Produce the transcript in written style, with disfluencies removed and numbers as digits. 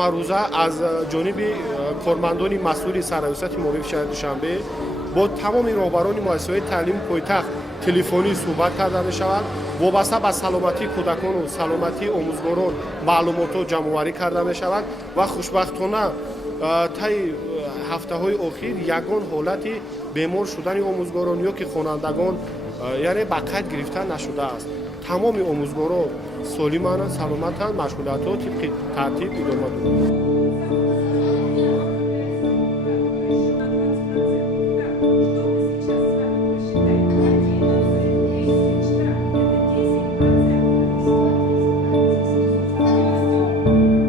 амарӯза аз ҷониби кормандони масъули сарраёсати муовиқи шаҳри Душанбе бо тамоми роҳбарони муассисаҳои таълими пойтахт телефонӣ суҳбат карда мешавад. Вобаста ба саломатии кӯдакону саломатии омӯзгорон маълумотро ҷамъоварӣ карда мешавад ва хушбахтона таи ҳафтаҳои охир ягон ҳолати бемор шудани омӯзгорон ё ки хонандагон яъне ба қайд гирифта нашудааст. тамоми омӯзгорон солиманд, саломатанд, машғулиятҳо тибқи тартиб идома доранд.